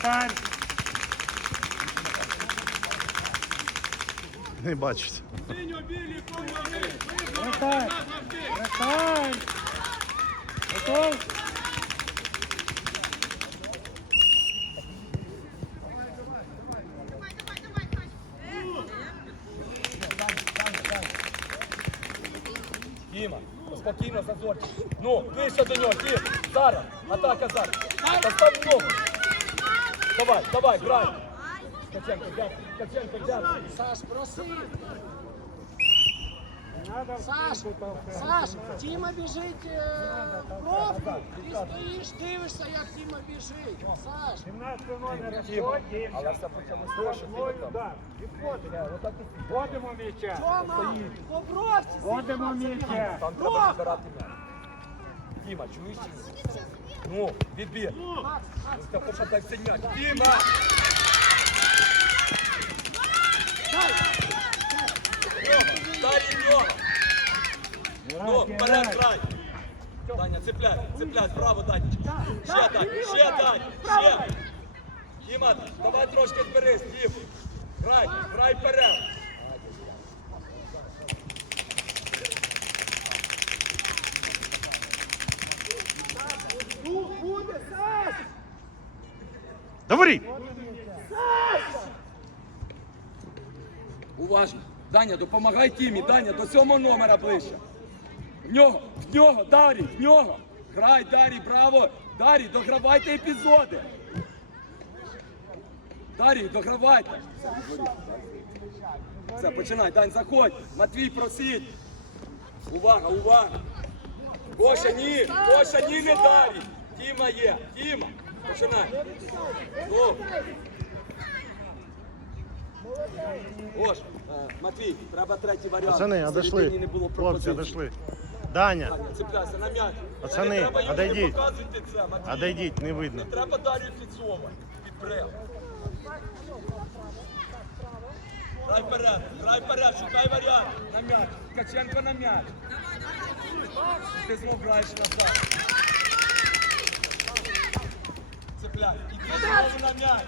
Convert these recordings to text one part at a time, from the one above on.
Вратарь. Не бачить. Вратарь. Вратарь. Готов? Діма, спокійно зазорчик. Ну, ближче до нього, Дім. Зараз, атака зараз. Постав ногу. Давай, давай, грай. Ткаченко, дякую. Ткаченко, дякую. Саш, проси. Саш, Саш, Тіма біжить е, в бровку. Ти стоїш, дивишся, як Тіма біжить. Саш, 17 номер розходимо. але все того, що Головою удар. Відходимо. Вводимо м'яча. Тьома, по бровці. Вводимо м'яча. Там треба збирати м'яч. Діма, чуєш? чи ні? Ну, відбір. Та в цей м'яч. Діма! Дай нього. Ну, вперед, грай. Даня, цепляй, цепляй, браво, Даня. Ще так, ще Дань, ще. Діма, давай трошки зберись, Дім. Грай, грай вперед. Говори! Уважно. Даня, допомагай Тімі. Даня, до сьомого номера ближче. В нього, в нього, Дарій, в нього. Грай, Дарій, браво. Дарій, догравайте епізоди. Дарій, догравайте. Все, починай, Дань, заходь. Матвій, просить. Увага, увага. Коша, ні, Коша, ні, не Дарій. Тіма є, Тіма. Починай. Ну. Гош, е, Матвій, треба третій варіант. Пацани, Всередині одошли. не було Хлопці, пропозицій. одошли. Даня, Даня, цепляйся на м'яч. Пацани, Не треба йому, одійдіть. Не показуйте це, Матвій. одійдіть, не видно. Не треба Дар'ю підсовувати. Підпрем. Грай вперед, грай вперед, шукай варіант. На м'яч. Ткаченко на м'яч. Ти знов граєш назад. На м'яч.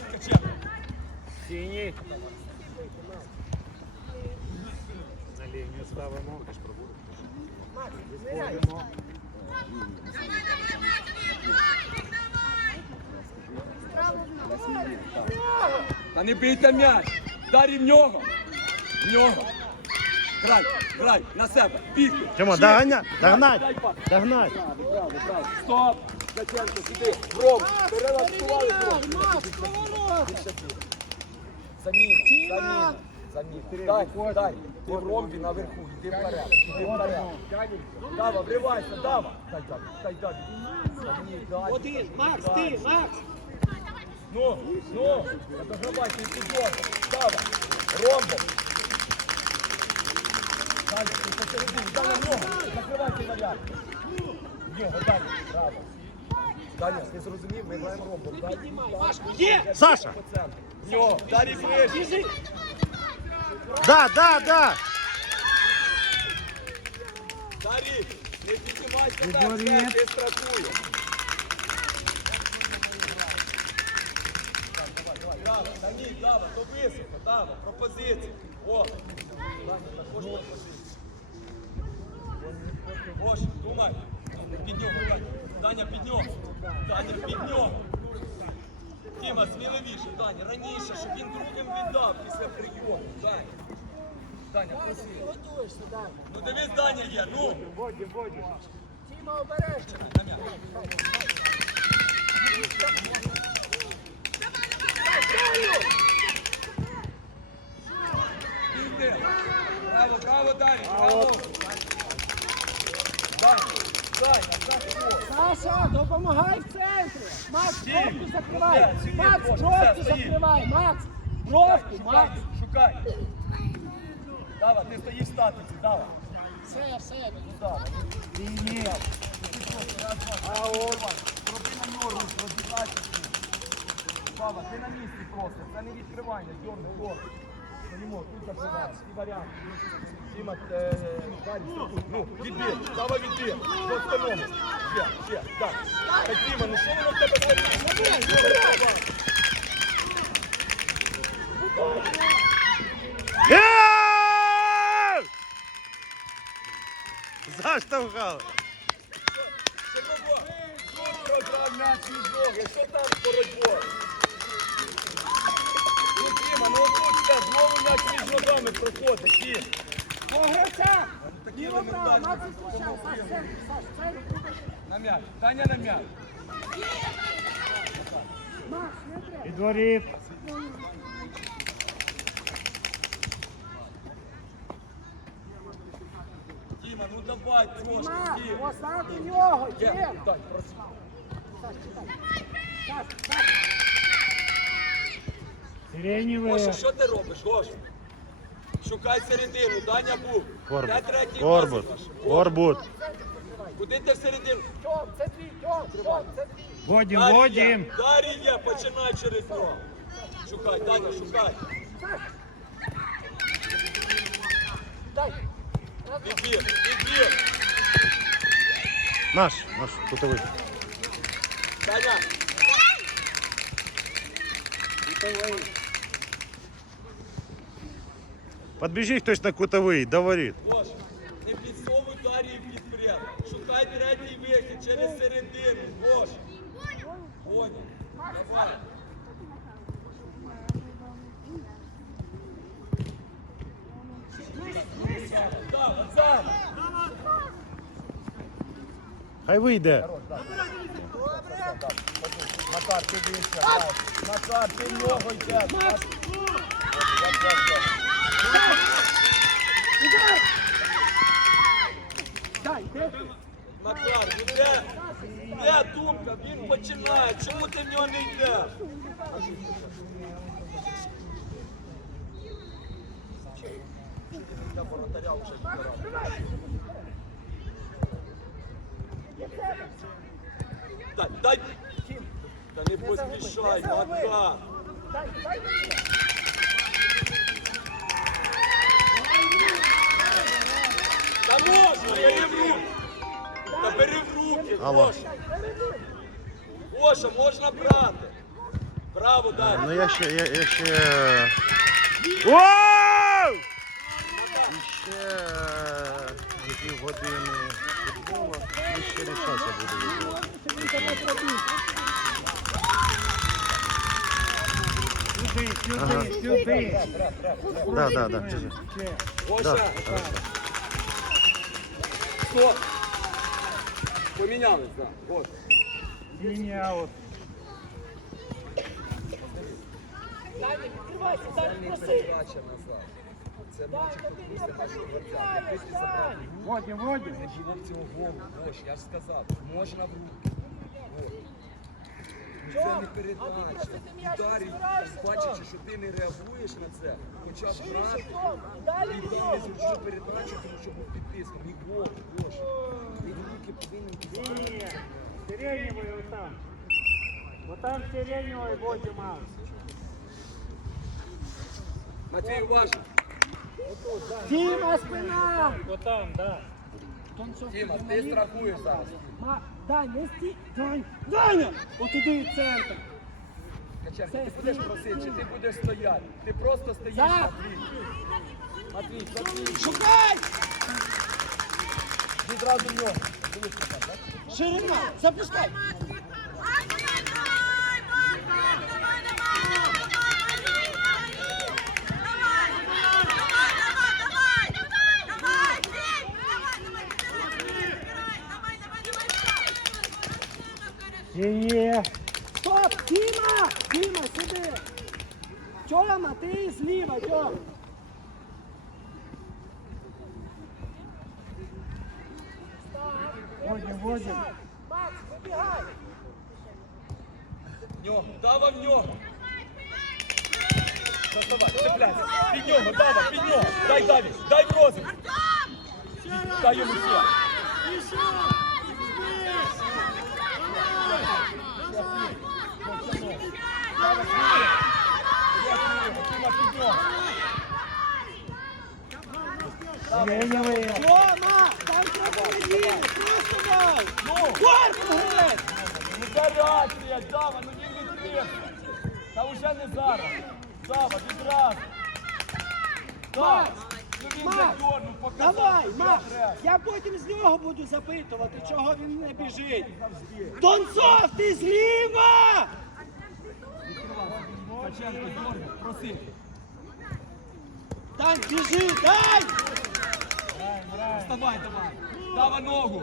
Ткаченко. Синій. На лінію ставимо. Відходимо. Та не бийте м'яч. Дарі в нього. В нього. Грай, грай, на себе. Бігти. Тьома, Ще. догнать, догнать. Стоп. Ткаченко, сюди. Бром. Перелаштували поворота. Заміна, заміна, заміна. Дай, дай. Ти в ромбі наверху, йди вперед, йди вперед. Дава, вривайся, дава. Дай, дай, дай, дай. Заміна, дай. Один, Макс, ти, Макс. Ну, ну, догравайся епізод. Дава, ромбо. Далі, ти посередині, дай на ногу, закривай цей варіант. Нього, далі, браво. Даня, ти зрозумів, ми граємо ромбом. Дай, Машко, є. Саша! по центру. В нього, далі ближче. Біжи. Да, да, да! Дарі, не піднімайся Відборі. так, все, ти страхує. Дава, та ні, Дава, то високо, Дава, пропозиція. О, Даня, також пропозиція. Гош, думай. Під нього, Даня. Даня, під нього. Даня, під нього. Тіма, сміливіше, Даня, раніше, щоб він другим віддав після прийому. Даня. Даня, проси. Готуєшся, дай. Ну дивись, Даня є, ну. Воді, воді. Тіма обережно. Браво, браво, Даня, браво. Даня, Даня. Саша, допомагай в центрі. Макс, бровку закривай. Макс, стоїть. закривай. Макс, Шукай, Макс. шукай. Дава, ти стоїш в статиці, Дава. Все, все. Дава. Синій. А от, роби на норму, розіграйся. Дава, ти на місці просто, це не відкривання, дьорни, дьорни. І варіант. Діма, е, Ну, відбір, давай відбір. До основному. Ще, ще, так. Так, Діма, ну що воно в тебе середині? Є! Заштовхали. М'яч від. Що там з? Ну, Діма, ну отут все, знову м'яч між ногами проходить. Дім. По гравцях! Такі Ліво право, елементарні Максим Саш, Саш, центр, Саш, центр. На м'яч. Даня на м'яч. Треба. Підворіт. Діма, ну давай трошки, Макс, Дім. у нього, є. Дань, проси. Саш. Гоша, що ти робиш, Гоша? Шукай середину, Даня був. Корбут. Корбут. Корбут. Куди ти всередину? Тьом, це твій, Тьом, Тьом, це твій. Водім, водім. Дар'я, починай через нього. Шукай, Даня, шукай. Дай. Відбір, відбір. Наш, наш кутовий. Даня, Подбіжи хтось на кутовий, до воріт. Гоша, не підсовуй Дар'ї під бред. Шукай третій вихід через середину, Гоша. Гоня, давай. Хай вийде. Макар, ти дивишся. Макар, ти в нього йдеш. Іди. Дай, де? Макар, ну де? Де думка? Він починає. Чому ти в нього не йдеш? Я воротаря вже відбирав. Дай, дай! Та не поспішай, Макар! Та можна, бери в руки! Та бери в руки, Алло. Гоша! Гоша, можна брати! Браво, дай! Ну я ще, я, я ще. Воу! І ще за півгодини футболу. І ще рішатися буде відбувати. Сюди, сюди, сюди. Да, да, да. Гоша! Стоп! Помінялись, так. Гоша. Синій аут. Дай, не відкривайся, не проси. Це дай. Водім, водім. Не було б цього. Гош, я ж сказав, можна в руки. Гош. Ну, Це Чого? не А ти передача. просити м'яч не Ударі, збираєшся, бачачи, Том? що ти не реагуєш на це, почав Ширше, грати. Том, і далі І в дав нього, незручну Том. передачу, тому що був під тиском. І гол, Гош. І в руки повинен бути. Ні, сиреневий отам. Отам сиреневий водім аут. Матвій, уважно. Діма, спина. Отам, да. Тонцов, Діма, ти ти малий. страхуєш зараз. Не стій. Дань, Даня! Отуди і центр. Качарки, ти будеш просити, чи ти будеш стояти? Ти просто стоїш. Матвій. Матвій, Матвій. Шукай! Відразу в нього. Дивись, так? Ширина, запускай. Синє. Стоп, Діма! Діма, сюди. Тьома, ти зліва, Тьом. Водім, водім. Макс, вибігай. В нього, дава в нього. Доставай, цепляйся. Під нього, дава, під нього. Дай Даві, дай в розмір. Дай йому все. Дава сміє. Я сміє, Тіма під нього. Сиреневый. Та вже не зараз. Дава, відразу. Давай, що я потім з нього буду запитувати, чого він не біжить. Донцов, ти зліва! Ткаченко, дьорни, проси. Дай, біжи, дай! Вставай, давай. Дава ногу.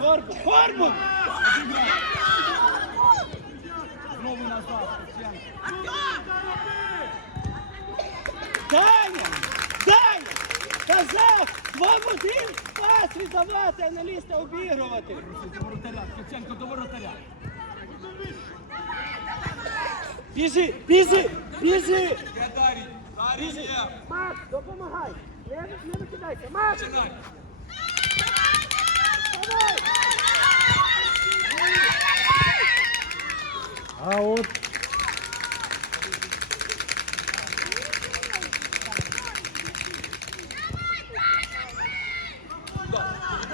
Корпус, корпус! Знову назад, Ткаченко. Даня! Казав! Два в один пас віддавати, а не лізти обігрувати. До воротаря, Ткаченко до воротаря. Біжи, біжи, біжи! Дарій. Макс, допомагай! Не, не викидайся, Макс! Починай. Давай! Аут.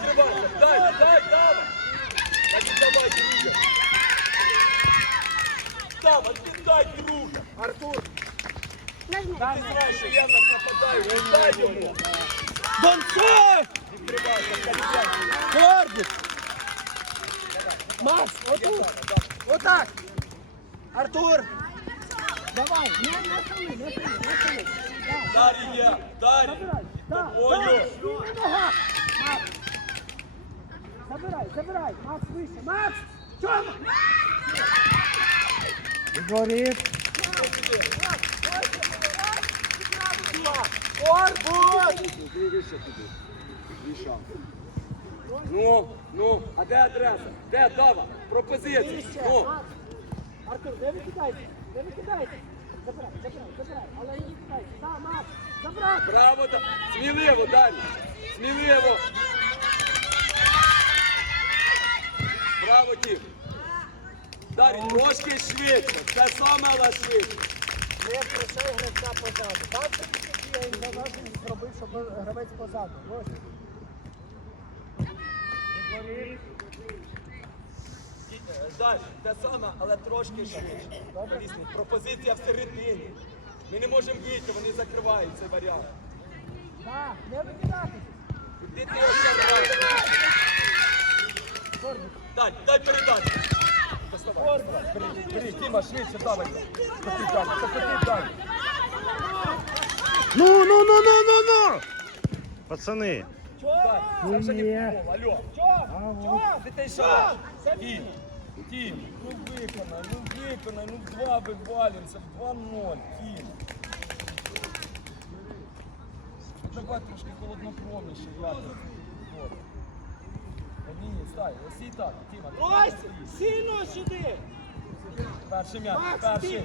Відкривайся, дай, дай, дай. Так віддавайте руки. Дава, віддай руки. Артур. Ти знаєш, що я нас нападаю, віддай йому. Донцов! Корпус! Макс, отут! Отак! Артур! Давай, не, не не сами, не сами. Дарій є. Забирай, Тобою. нога! Макс! Забирай, забирай, Макс вище, Макс! Чому? Горит. Ну, ну, а де адреса? Де Дава? Пропозиція. Ну! Артур, не викидайся, не викидайся! Забирай, забирай, забирай, але не Макс, забрати! браво, да. сміливо, Дарій. Сміливо. Браво, Дім. Дарій, трошки швидше. Те саме, але швидше. Не втрачай гравця позаду. Бачите, я зробив, щоб гравець позаду. Далі, те саме, але трошки швидше. Пропозиція всередині. Ми не можемо вийти, вони закривають цей варіант. Так, не викидатися. Іди. Дай, дай передачу. Бери, Тіма, швидше, давай. Закоти далі. Ну, ну, ну, ну, ну, ну. Пацани. Дай, це не футбол, алло. Чо? Чо? Ти те що? Тім, Тім, ну виконай, ну виконай, ну два вивалимося, в 2-0, Тім. Ну, Давай трошки холоднокровніше. От. Ні, ні, стай, ось і так, Тіма. Ось! Сильно сюди! Перший м'яч, перший.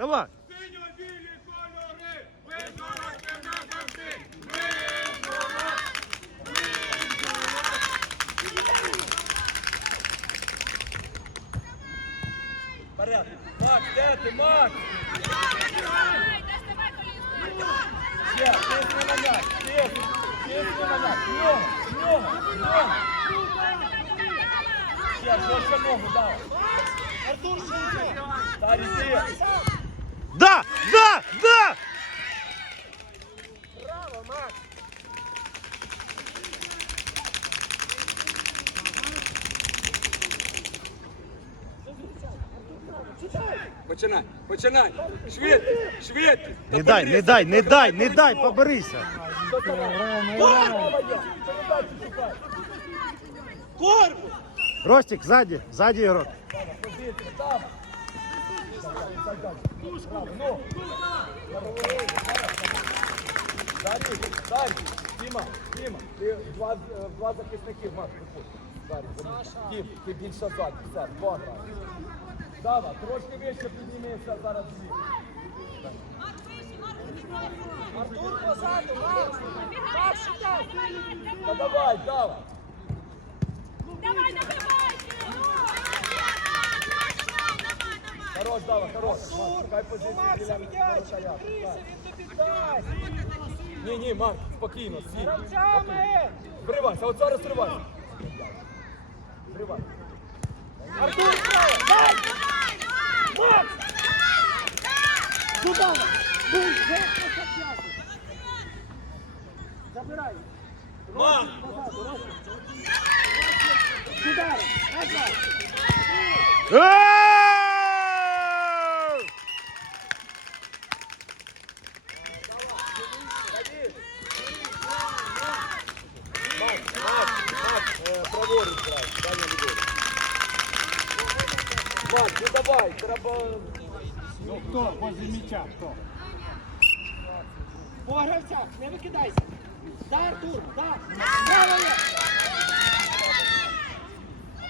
давай. Вперед. Макс, де ти, Макс? Давай, доставай колесо. Ще. Ногу. Артур, швидше! Дарі, ти. Да, да, да! Браво, Макс! Починай, починай. Швидко, швидко. Не дай, не дай, не дай, не дай, поберися. Корпус! Ростик, сзади, сзади игрок. Далі. Тіма, Тіма, ти два, два захисники. Далі, замість. Тім, ти більше ззаді, все, два грає. Дава, трошки вище піднімися зараз всі. Артур позаду, Макс! Макс! Та давай, Дава. Давай, добивай! Хорош, Дава, хорош. Хай позицію біля воротаря. Ні, ні, Марк, спокійно. Гравцями! Зривайся, от зараз зривайся. Зривайся. Артур, право! Дай! Макс! Жестко п'ятку! Забирай! Позаду, Сюди! Назад! Ау! не викидайся! Да, Артур, да! Право є!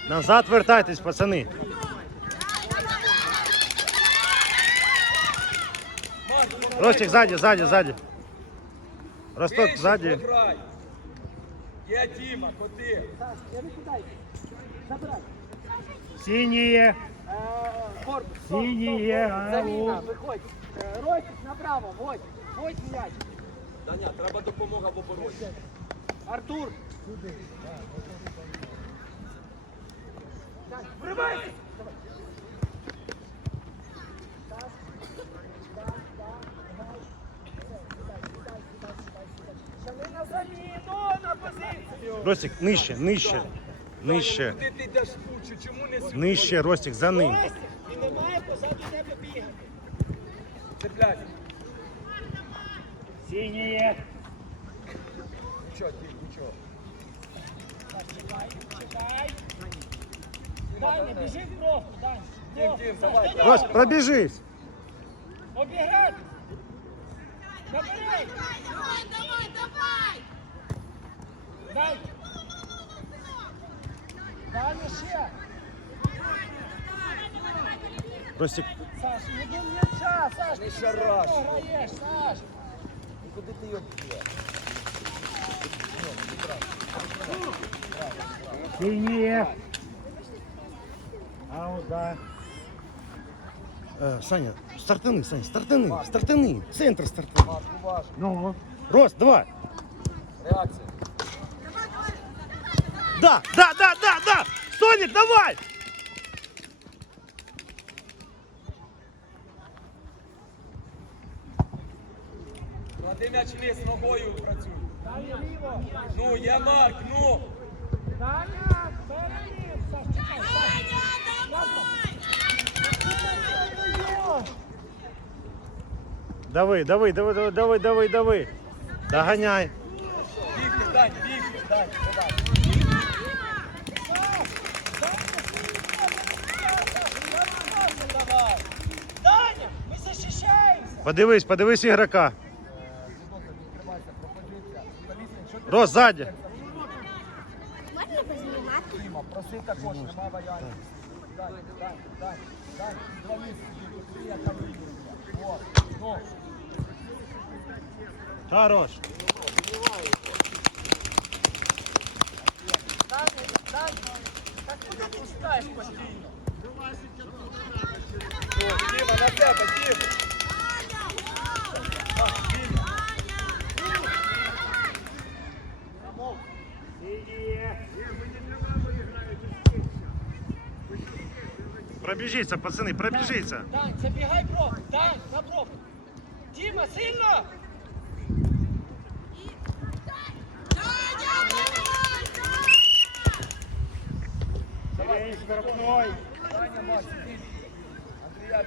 Назад вертайтесь, пацаны. Ростик, сзади, сзади, сзади. Росток, Вище сзади. пограй. Є Діма, ходи. Так, не викидайся! Забирай! Синие. Е, Корпус, стоп, Синє, стоп, ау. Заміна, виходь! Е, Ростик направо, водь! Водь м'яч! Даня, треба допомога в обороні. Артур! Вривайся! Ростик, нижче, нижче. Нижче. Куди ти йдеш лучше, чому не? Нижче, Ростик, за ним. Ростик, і немає позаду тебе бігати. Цепляйся. Синие. Нічого, Дім, нічого. Так, чекай, чекай. Даня, біжи в бровку, Даня. Дім, Бровку, Дім, Саш, давай, до давай. нього. Рост, пробежись. Обіграти! Набирай! Давай, давай, давай! Дай! Даня ще! Ростик, Саш, не до м'яча, Саш, Не ти все шараш. одно граєш, Саш! І куди ти його б'єш? Синие. Ау, да. Э, Саня, стартани, Саня, стартани, стартани. Центр стартани. Марк, уважно. Ну. Рост, давай. Реакція. Да, да, да, да, да. Соник, давай. Клади м'яч вниз, ногою працюй. Ну, є Марк, ну! Даня, чекай, Саш! Ой-ой-ой! Давай, давай, давай, давай, давай, давай, давай. Догоняй. Бігти, Дань, бігти, Дань, захищаємося! Подивись, подивись ігрока. Рост, ззаді. Можна познімати? Діма, проси також, нема варіантів. Дань, Дань, Дань, Дань, два місяці, ти яка вийшла. От, ну. Хорош. Даня, Даня, так куди ти пускаєш постійно? Ну, Діма, на тебе, Діма. Пробіжіться, пацани, пробіжіться. Дань, забігай бровку, Дань, на бровку. Діма, сильно! Сирень штрафной. Даня, Макс, іди. Андріяк,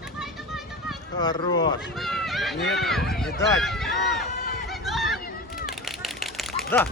Давай, давай, давай, Хорош. Нет, не дать. Да.